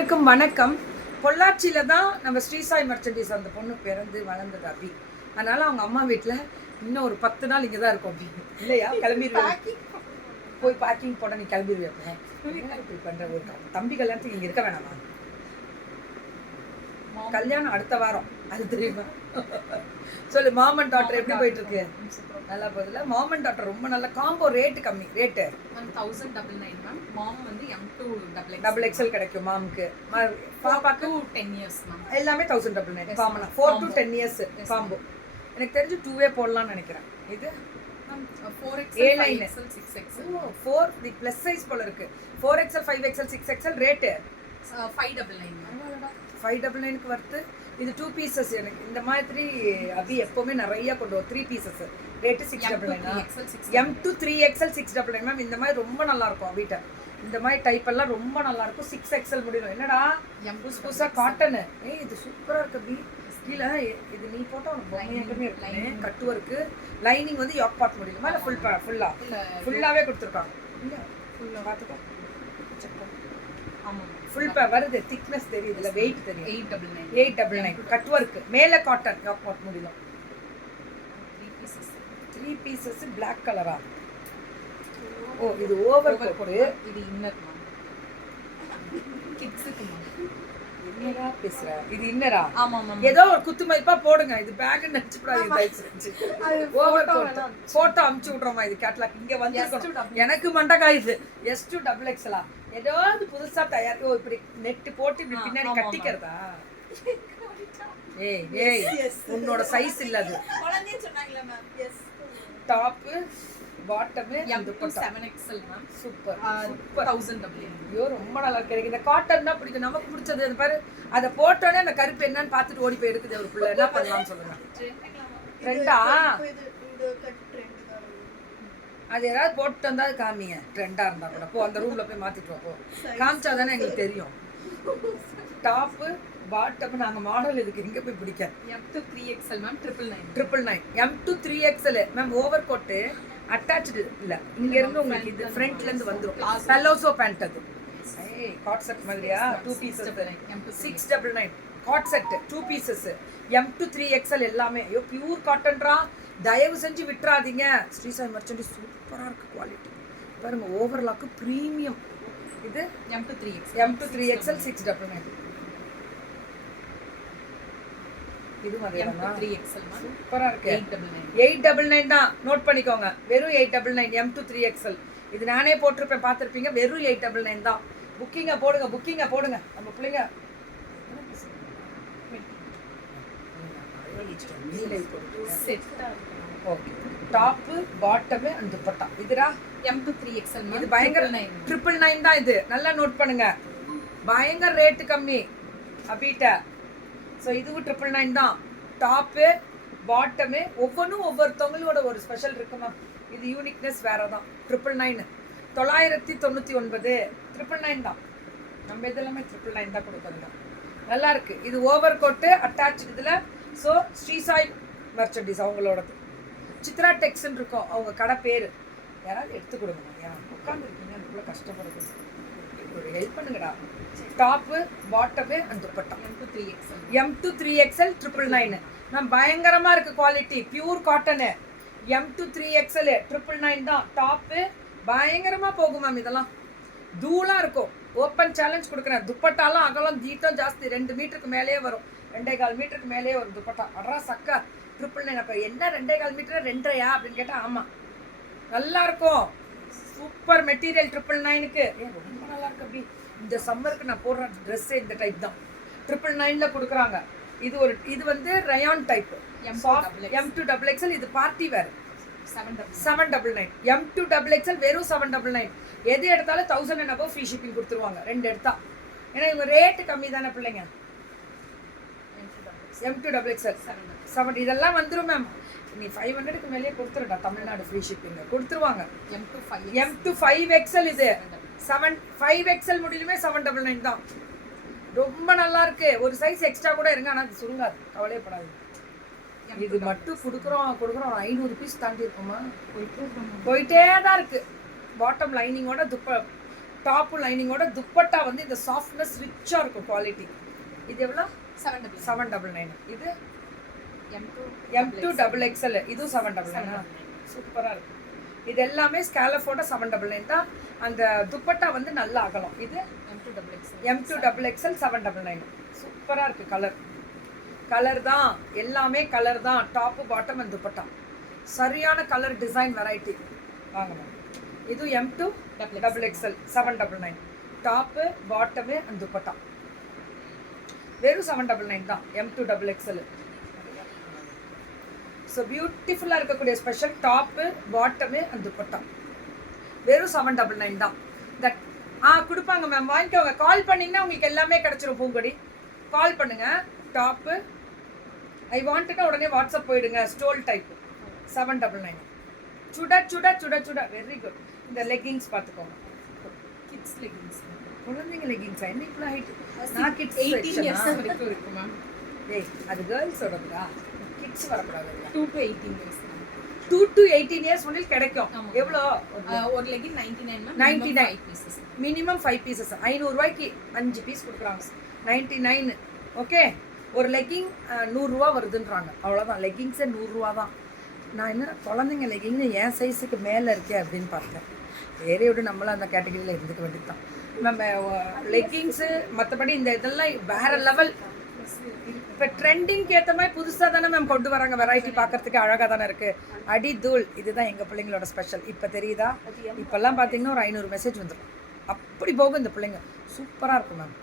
வணக்கம். பொள்ளாச்சியில தான் நம்ம ஸ்ரீசாய் மர்ச்சன்டீஸ் அந்த பொண்ணு பிறந்து வளர்ந்தது அபி. அதனால அவங்க அம்மா வீட்டில் இன்னும் ஒரு 10 நாள் இங்கே தான் இருக்கும் அபி. இல்லையா? கிளம்பிடுவேன். போய் பேக்கிங் போட நீ கிளம்பிடுவேன். இப்படி பண்ணுற ஒரு தம்பி கல்யாணத்துக்கு இங்கே இருக்க வேணாமா? கல்யாணம் அடுத்த வாரம், அது தெரியுமா? சொல்லு, மாம் அண்ட் டாட்டர் எப்படி போயிட்டு இருக்கு? நல்லா போகுதுல. மாம் அண்ட் டாட்டர் ரொம்ப நல்ல காம்போ. ரேட்டு கம்மி. Rate 1099 ma'am. மாம் வந்து M2 டபுள் எக்ஸல் கிடைக்கும் மாமுக்கு. பாப்பாக்கு 10 இயர்ஸ் மேம். எல்லாமே 1099 காமனா. 4 to 10 இயர்ஸ் காம்போ. எனக்கு தெரிஞ்சு 2வே போடலாம்னு நினைக்கிறேன். இது 4XL 5XL 6XL. 4 plus size போல இருக்கு. 4XL 5XL 6XL rate 599 ma'am. 599க்கு வருது. இது 2 பீசஸ். எனக்கு இந்த மாதிரி அபி எப்பவுமே நிறைய கொண்டு வரும். 3 pieces rate 699. M2 3XL 699 ma'am. இந்த மாதிரி ரொம்ப நல்லா இருக்கும் வீட்டை. இந்த மாதிரி டைப் எல்லாம் ரொம்ப நல்லா இருக்கும். 6XL முடியும். என்னடா புதுசா காட்டனு. இது சூப்பரா இருக்கு அபி. கீழே இது நீ போட்டா உனக்கு பொம்மையாட்டமே இருக்கு. கட்டு ஒர்க்கு. லைனிங் வந்து யாக் பார்ட் முடியுமா இல்லை ஃபுல்லாவே கொடுத்துருக்காங்க. இல்லை ஃபுல்லாக பார்த்துக்கோ. ஃபுல் வருது. திக்னஸ் தெரியுதுல, வெயிட் தெரியும். 899 கட் ஒர்க். மேலே காட்டன் யாக் பார்ட் முடியும். 3 பீசஸ் பிளாக் கலரா? ஓ, இது ஓவர் கோட். இது இன்னர் மேம். கிட்ஸ்க்கு மேம். என்னடா பேசுற? இது இன்னரா? ஆமா மேம். ஏதோ ஒரு குத்து மதிப்பா போடுங்க. இது பேக் நினைச்சு கூடாது. ஓவர் கோட் போட்டோ அமுச்சு விடுறோமா? இது கேட்லாக் இங்க வந்து எனக்கு மண்டகாயுது. S2 double எக்ஸ்எலா? ஏதாவது புதுசா தயார். ஓ, இப்படி நெட் போட்டு இப்படி பின்னாடி கட்டிக்கிறதா? ஏய் ஏய், உன்னோட சைஸ் இல்ல அது. Top bottom M2 7XL ma'am. Super 1000. ஐயோ, ரொம்ப நல்லா இருக்கு. இந்த காட்டன் தான் பிடிக்கும். நமக்கு பிடிச்சது அது பாரு. அதை போட்டோன்னே அந்த கருப்பு என்னன்னு பார்த்துட்டு ஓடி போய் எடுக்குது ஒரு பிள்ளை. என்ன பண்ணலாம்னு சொல்லுங்க. ட்ரெண்டா? அது ஏதாவது போட்டு வந்தா காமிங்க. ட்ரெண்டா இருந்தா கூட போ, அந்த ரூம்ல போய் மாத்திட்டு போ. காமிச்சா தானே எங்களுக்கு தெரியும். டாப்பு பாட்டம் நாங்கள் மாடல் இதுக்கு எங்கே போய் பிடிக்க. M2 3XL ma'am. 999. M2 3XL ma'am. Overcoat attach இல்லை. இங்க இருந்து உங்களுக்கு இது ஃப்ரண்ட்ல இருந்து வந்துடும். பலோசோ பேண்ட் அது. ஏய், காட் செட் மாதிரியா? 2 pieces 699 God set 2 pieces. M2 3XL எல்லாமே. ஐயோ, பியூர் காட்டன்ரா. தயவு செஞ்சு விட்டுறாதீங்க. ஸ்ரீசாய் மர்ச்சன்டீஸ் சூப்பரா இருக்கு குவாலிட்டி. பாருங்க, ஓவர்லாக்கு பிரீமியம். இது M2 3XL 699. இது மாதிரியாமா? 3XL ma'am. சூப்பரா இருக்கு. 899. 899 தான். நோட் பண்ணிக்கோங்க. வெறும் 899 M2 3XL. இது நானே போட்டிருப்பேன், பார்த்துருப்பீங்க. வெறும் 899 தான். புக்கிங்க போடுங்க. நம்ம பிள்ளைங்க okay. Top bottom and dupatta. இதுடா M2 3XL மேம். இது பயங்கர 999 தான். இது நல்லா நோட் பண்ணுங்க. பயங்கர ரேட்டு கம்மி அபீட்ட. ஸோ இதுவும் 999 தான். டாப்பு பாட்டமு ஒவ்வொன்றும் ஒவ்வொருத்தவங்களோட ஒரு ஸ்பெஷல் இருக்குமா. இது யூனிக்னஸ் வேற தான். 999 999 999 தான். நம்ம இதெல்லாமே 999 தான் கொடுக்குறோம். நல்லா இருக்கு. இது ஓவர் கோட்டு அட்டாச் இதில். ஸோ ஸ்ரீசாய் மர்ச்சன்டீஸ் அவங்களோடது. சித்ரா டெக்ஸ்ன்னு இருக்கும் அவங்க கடை பேர். யாராவது எடுத்து கொடுங்க. ஏன் உட்காந்துருக்கீங்க? அதுக்குள்ள கஷ்டப்படுது. ஒரு ஹெல்ப் பண்ணுங்கடா. Top bottom and dupatta. M2 3XL 999 ma'am. பயங்கரமா இருக்கு quality. Pure cotton. M2 3XL 999 தான். டாப்பு பயங்கரமா போகும் மேம். இதெல்லாம் தூளா இருக்கும். ஓப்பன் சேலஞ்ச் கொடுக்குறேன். துப்பட்டாலாம் அகலம் தீட்டம் ஜாஸ்தி. 2 மீட்டருக்கு மேலேயே வரும். 2.25 மீட்டருக்கு மேலேயே வரும் துப்பட்டா. அட்ரா சக்கா 999. அப்போ என்ன 2.25 மீட்டர் 2.5 அப்படின்னு கேட்டால் ஆமாம், நல்லா இருக்கும். சூப்பர் மெட்டீரியல் 999க்கு. ரொம்ப நல்லா இருக்கு அப்படி. இந்த சம்மருக்கு நான் போடுற ட்ரெஸ்ஸே இந்த டைப் தான். 999ல கொடுக்குறாங்க. இது வந்து ரயான் டைப். M2 XXL. இது பார்ட்டி வேர் 799. M2 XXL வெறும் 799. எது எடுத்தாலும் 1000 and above ஃப்ரீ ஷிப்பிங் கொடுத்துருவாங்க 2 எடுத்தா. ஏன்னா இவங்க ரேட்டு கம்மி தானே பிள்ளைங்க. M2 XXL 7. இதெல்லாம் வந்துடும் மேம். நீ 500க்கு மேலேயே கொடுத்துருடா. தமிழ்நாடு ஃப்ரீ ஷிப்பிங் கொடுத்துருவாங்க. M2 5XL. இது 5XL முடியலுமே 799 தான். ரொம்ப நல்லா இருக்கு. ஒரு சைஸ் எக்ஸ்ட்ரா கூட இருங்க, ஆனால் அது சுருங்காது. கவலையப்படாது. இது மட்டும் கொடுக்குறோம் 500 பீஸ் தாண்டி இருக்குமா? போயிட்டே தான் இருக்கு. பாட்டம் லைனிங்கோட டாப்பு லைனிங்கோட துப்பட்டா வந்து இந்த சாஃப்ட்னஸ் ரிச்சாக இருக்கும் குவாலிட்டி. இது எவ்வளோ? 799. இது M2 டபுள் எக்ஸல், இதுவும் 799. சூப்பராக இருக்கும். இது எல்லாமே ஸ்கேலஃபோட 799 தான். அந்த துப்பட்டா வந்து நல்லா அகலம். இது M2 டபுள் எக்ஸல் 799. சூப்பராக இருக்குது. கலர் தான், எல்லாமே கலர் தான். டாப்பு பாட்டம் அண்ட் துப்பட்டா சரியான கலர் டிசைன் வெரைட்டி. வாங்க மேம். இது M2 double XL 799. Top bottom and dupatta வெறும் 799 தான். M2 double XL. ஸோ பியூட்டிஃபுல்லாக இருக்கக்கூடிய special top bottom and dupatta வெறும் 799 தான். தட் கொடுப்பாங்க மேம், வாங்கிக்கோங்க. கால் பண்ணிங்கன்னா உங்களுக்கு எல்லாமே கிடச்சிரும். பூங்கொடி கால் பண்ணுங்க. டாப்பு ஐ வாண்ட்னா உடனே வாட்ஸ்அப் போயிடுங்க. Stole type 799. சுட வெரி குட். இந்த லெகிங்ஸ் பார்த்துக்கோங்க. கிட்ஸ் லெகிங்ஸ், குழந்தைங்க லெகிங்ஸா? என்ன ஹைட்? நான் கிட்ஸ் 18 இயர்ஸ் வரைக்கும் இருக்கு மேம். ஏய், அது கேர்ள்ஸோடதுடா, கிட்ஸ் வரக்கூடாது. 2 to 18 இயர்ஸ். 2 to 18 இயர்ஸ் ஒன்றில் கிடைக்கும். எவ்வளோ? ஒரு legging 99 ma'am. 99 pieces. Minimum 5 pieces. 500 ரூபாய்க்கு 5 பீஸ் கொடுக்குறாங்க. 99. ஓகே. ஒரு லெக்கிங் 100 ரூபா வருதுன்றாங்க. அவ்வளோதான். லெக்கிங்ஸே 100 ரூபா தான். நான் என்ன குழந்தைங்க லெக்கிங்னு என் சைஸுக்கு மேலே இருக்கே அப்படின்னு பார்த்தேன். வேறே விட நம்மளும் அந்த கேட்டகரியில் இருந்துக்க வேண்டியது தான். நம்ம லெக்கிங்ஸு மற்றபடி இந்த இதெல்லாம் வேற லெவல். இப்போ ட்ரெண்டிங்க்கு ஏற்ற மாதிரி புதுசாக தானே மேம் கொண்டு வராங்க. வெரைட்டி பார்க்கறதுக்கு அழகாக தானே இருக்குது. அடி தூள் இதுதான் எங்கள் பிள்ளைங்களோட ஸ்பெஷல். இப்போ தெரியுதா? இப்போல்லாம் பார்த்தீங்கன்னா ஒரு 500 மெசேஜ் வந்துடும். அப்படி போகும் இந்த பிள்ளைங்க. சூப்பராக இருக்கும் மேம்.